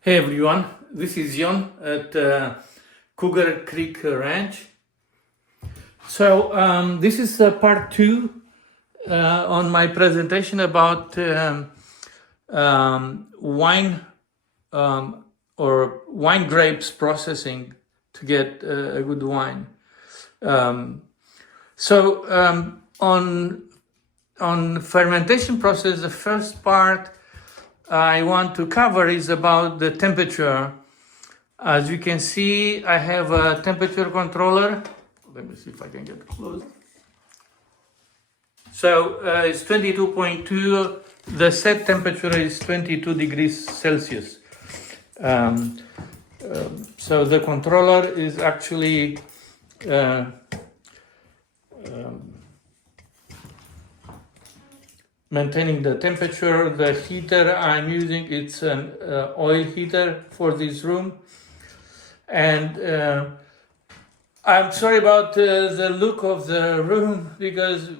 Hey everyone, this is Jon at Cougar Creek Ranch. So this is part two on my presentation about wine or wine grapes processing to get a good wine. On fermentation process, the first part I want to cover is about the temperature. As you can see, I have a temperature controller. Let me see if I can get close. So it's 22.2. The set temperature is 22 degrees Celsius. So the controller is actually maintaining the temperature. The heater I'm using, it's an oil heater for this room. And I'm sorry about the look of the room because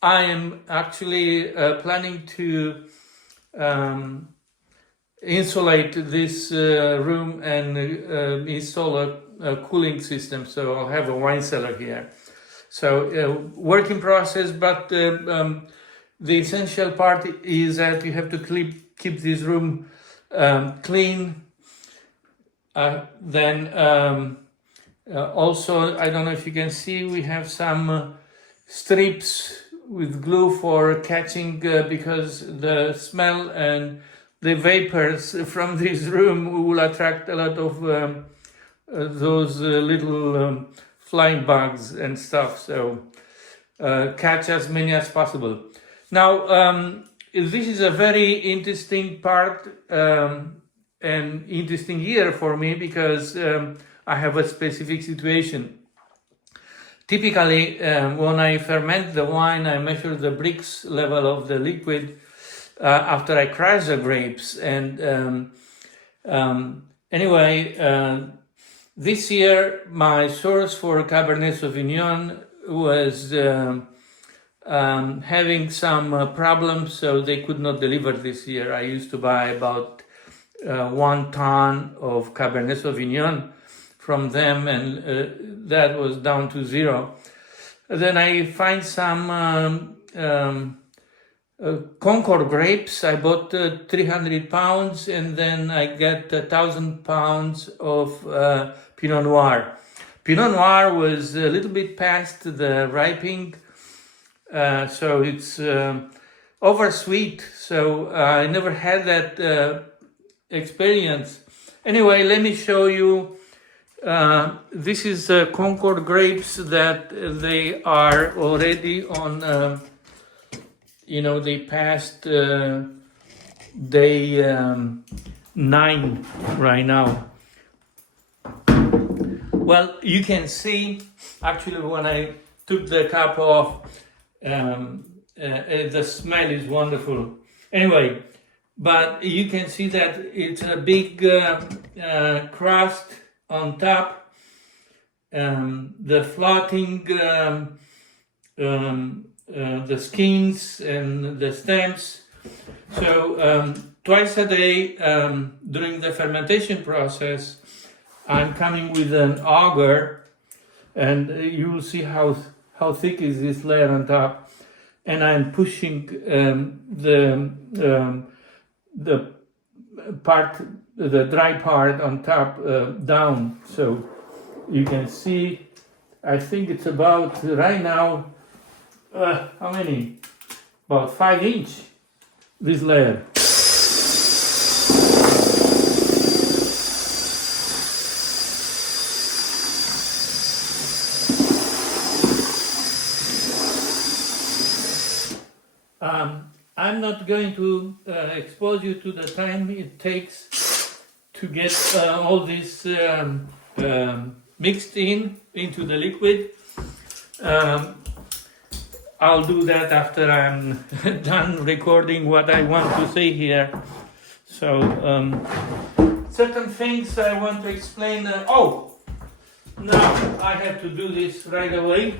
I am actually planning to insulate this room and install a cooling system. So I'll have a wine cellar here. So working process, but the essential part is that you have to keep this room clean. Also, I don't know if you can see, we have some strips with glue for catching because the smell and the vapors from this room will attract a lot of those little flying bugs and stuff. So catch as many as possible. Now, this is a very interesting part and interesting year for me because I have a specific situation. Typically, when I ferment the wine, I measure the Brix level of the liquid after I crush the grapes. And anyway, this year my source for Cabernet Sauvignon was having some problems, so they could not deliver this year. I used to buy about 1 ton of Cabernet Sauvignon from them, and that was down to 0. Then I find some Concord grapes. I bought 300 pounds, and then I get 1,000 pounds of Pinot Noir. Pinot Noir was a little bit past the ripening, so it's oversweet. So I never had that experience. Anyway, let me show you. This is Concord grapes that they are already on, they passed day 9 right now. Well, you can see, actually, when I took the cap off, the smell is wonderful. Anyway, but you can see that it's a big crust on top, the floating, the skins and the stems. So twice a day during the fermentation process, I'm coming with an auger, and you will see how thick is this layer on top, and I'm pushing the dry part on top down. So you can see, I think it's about right now, how many? About 5 inch, this layer. I'm not going to expose you to the time it takes to get all this mixed into the liquid. I'll do that after I'm done recording what I want to say here. So certain things I want to explain. Now I have to do this right away.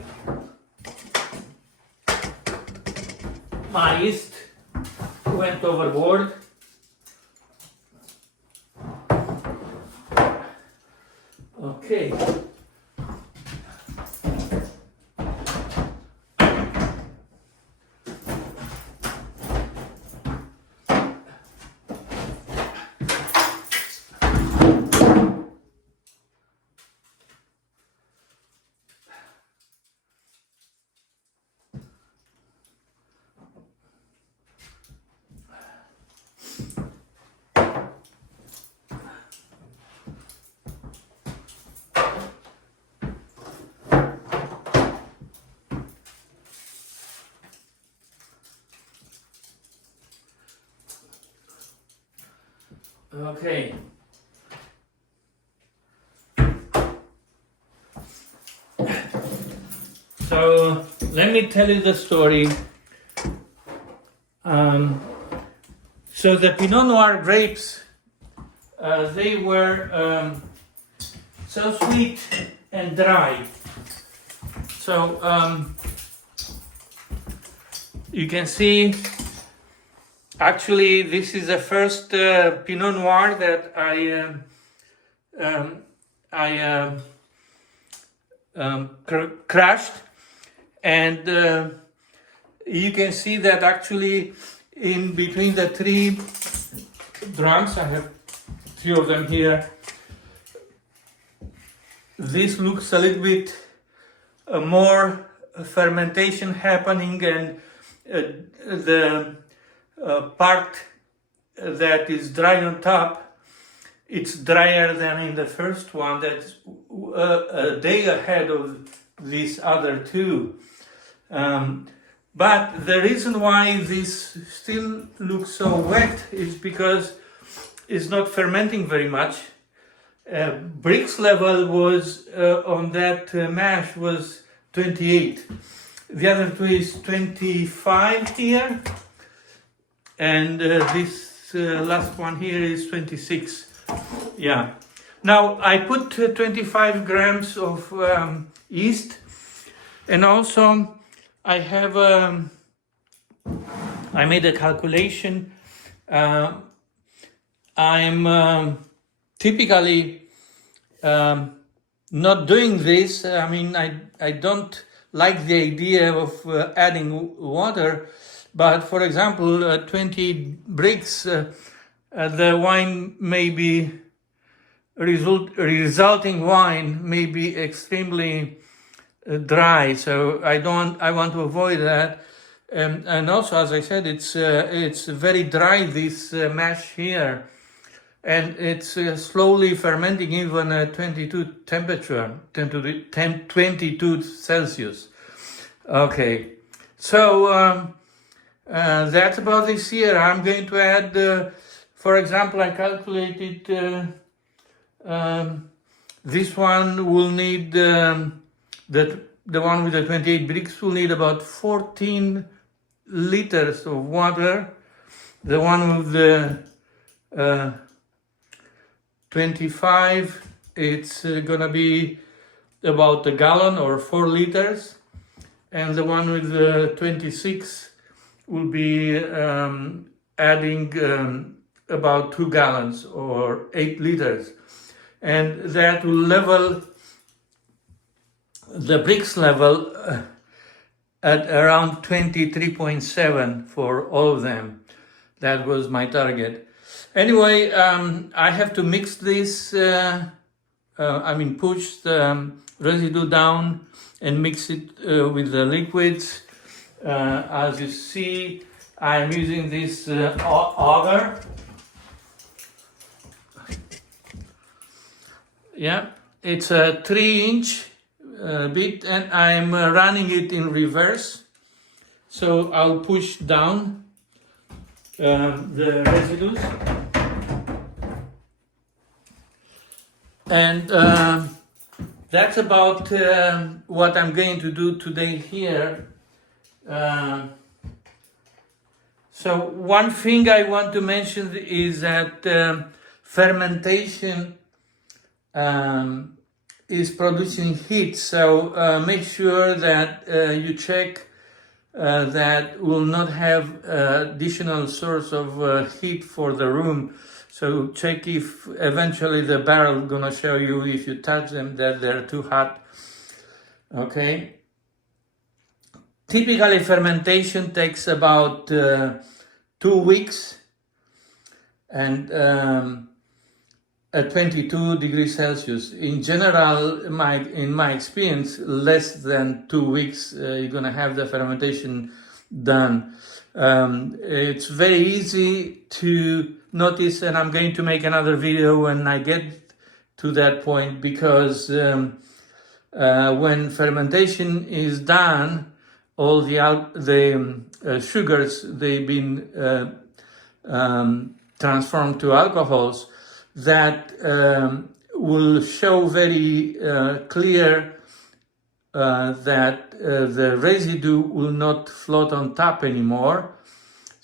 My yeast went overboard. Okay. Okay. So let me tell you the story. So the Pinot Noir grapes, they were so sweet and dry. So you can see, actually, this is the first Pinot Noir that I crushed, and you can see that actually in between the three drums, I have three of them here, this looks a little bit more fermentation happening, and the part that is dry on top, it's drier than in the first one that's a day ahead of these other two. But the reason why this still looks so wet is because it's not fermenting very much. Brix level was on that mash was 28. The other two is 25 here, and this last one here is 26. Yeah. Now I put 25 grams of yeast, and also I have I made a calculation. I'm typically not doing this. I mean, I don't like the idea of adding water, but for example, 20 bricks, the wine may be resulting wine may be extremely dry, so I want to avoid that. And also, as I said, it's very dry, this mash here, and it's slowly fermenting even at 22 temperature, 22 Celsius. Okay, so that's about this year. I'm going to add, for example, I calculated this one will need the one with the 28 bricks will need about 14 liters of water. The one with the 25, it's gonna be about a gallon or 4 liters, and the one with the 26 will be adding about 2 gallons or 8 liters, and that will level the bricks level at around 23.7 for all of them. That was my target. Anyway, I have to mix this, push the residue down and mix it with the liquids. As you see, I'm using this auger. Yeah, it's a 3-inch bit, and I'm running it in reverse. So I'll push down the residues. And that's about what I'm going to do today here. So one thing I want to mention is that fermentation is producing heat, so make sure that you check that will not have additional source of heat for the room. So check if eventually the barrel gonna show you if you touch them that they're too hot. Okay. Typically fermentation takes about 2 weeks, and at 22 degrees Celsius. In general, in my experience, less than 2 weeks, you're going to have the fermentation done. It's very easy to notice, and I'm going to make another video when I get to that point, because when fermentation is done, all the sugars, they've been transformed to alcohols that will show very clear that the residue will not float on top anymore.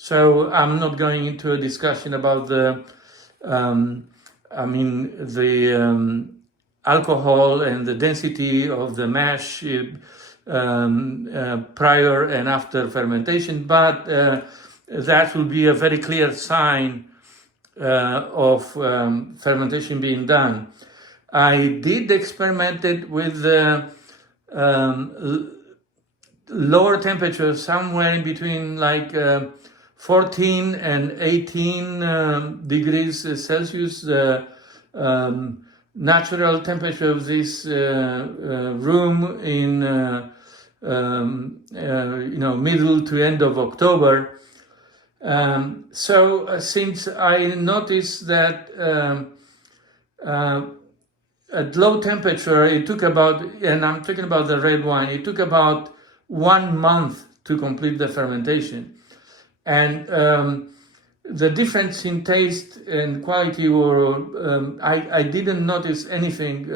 So I'm not going into a discussion about the alcohol and the density of the mash prior and after fermentation, but that will be a very clear sign of fermentation being done. I did experiment it with lower temperature, somewhere in between like 14 and 18 degrees Celsius. Natural temperature of this room in middle to end of October. Since I noticed that at low temperature, it took about, and I'm talking about the red wine, it took about 1 month to complete the fermentation. And the difference in taste and quality were, I didn't notice anything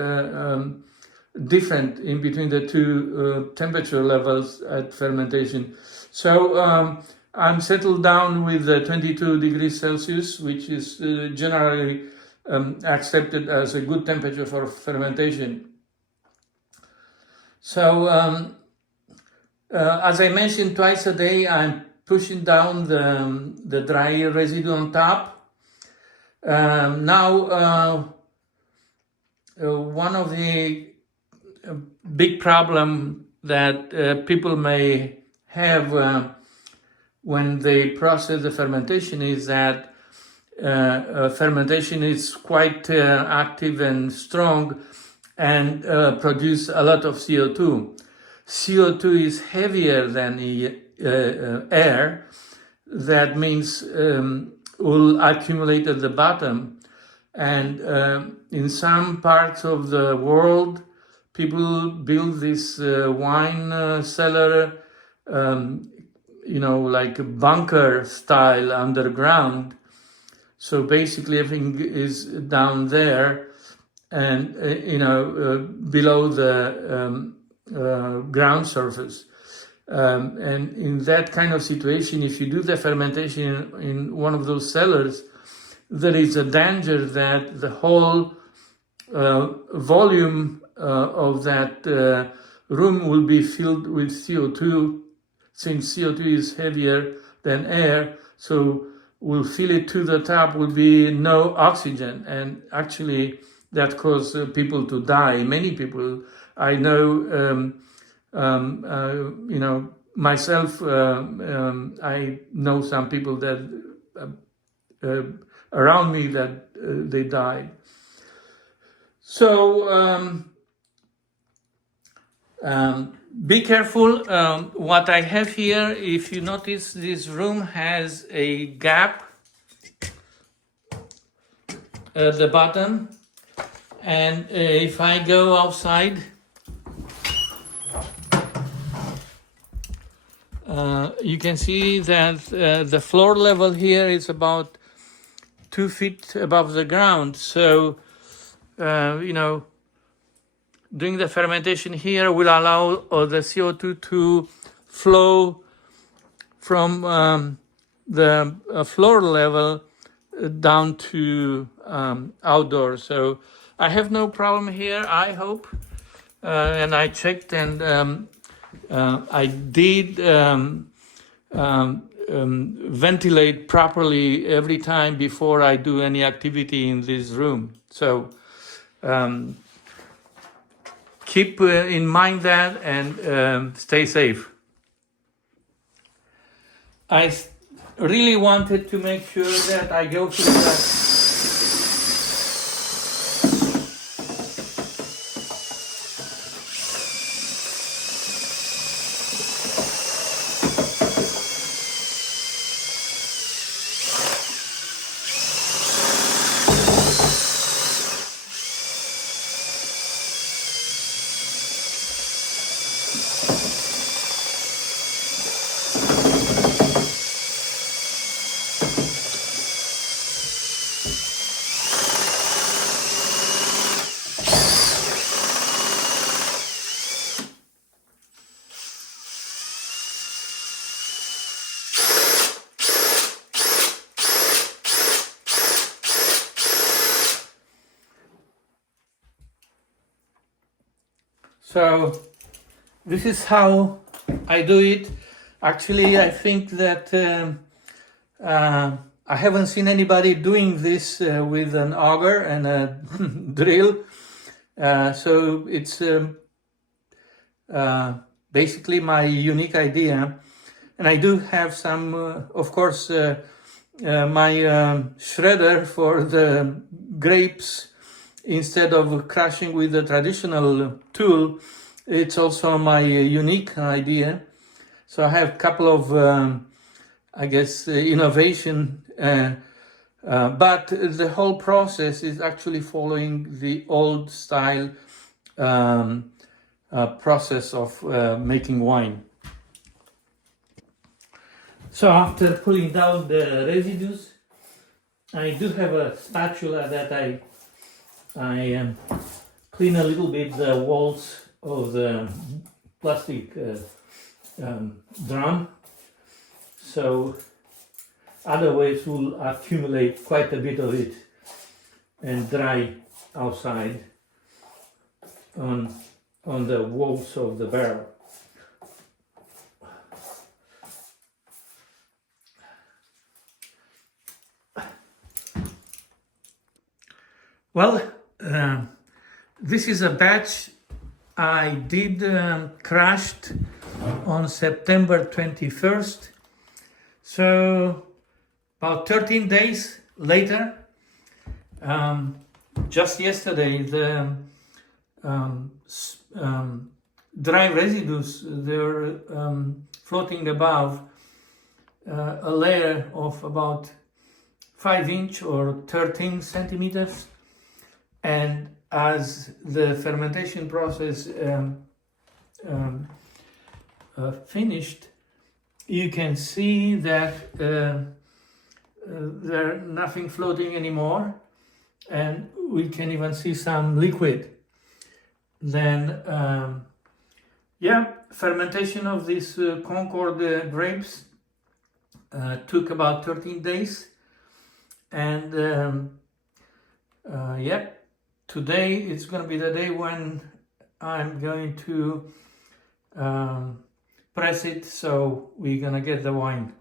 different in between the two temperature levels at fermentation. So I'm settled down with 22 degrees Celsius, which is generally accepted as a good temperature for fermentation. So as I mentioned, twice a day I'm pushing down the dry residue on top. Now one of the big problem that people may have when they process the fermentation is that fermentation is quite active and strong and produce a lot of CO2. CO2 is heavier than air. That means will accumulate at the bottom. And in some parts of the world, people build this wine cellar, like a bunker style underground. So basically everything is down there and, below the ground surface. And in that kind of situation, if you do the fermentation in one of those cellars, there is a danger that the whole volume of that room will be filled with CO2, since CO2 is heavier than air, so we'll fill it to the top, will be no oxygen, and actually that causes people to die. Many people I know, myself, I know some people that around me that they died. So be careful. What I have here, if you notice, this room has a gap at the bottom, and if I go outside, you can see that the floor level here is about 2 feet above the ground. So, doing the fermentation here will allow the CO2 to flow from the floor level down to outdoors. So I have no problem here, I hope. And I checked, and I did ventilate properly every time before I do any activity in this room. So keep in mind that and stay safe. I really wanted to make sure that I go through that. So this is how I do it. Actually, I think that I haven't seen anybody doing this with an auger and a drill. So it's basically my unique idea. And I do have some, of course, my shredder for the grapes. Instead of crushing with the traditional tool, it's also my unique idea. So I have a couple of, I guess, innovation, but the whole process is actually following the old style process of making wine. So after pulling down the residues, I do have a spatula that I clean a little bit the walls of the plastic drum, so otherwise will accumulate quite a bit of it and dry outside on the walls of the barrel. Well, this is a batch I did crushed on September 21st. So about 13 days later, just yesterday, the dry residues, they're floating above a layer of about 5" or 13 centimeters. And as the fermentation process finished, you can see that there's nothing floating anymore, and we can even see some liquid. Then, fermentation of these Concord grapes took about 13 days, and today it's going to be the day when I'm going to press it, so we're going to get the wine.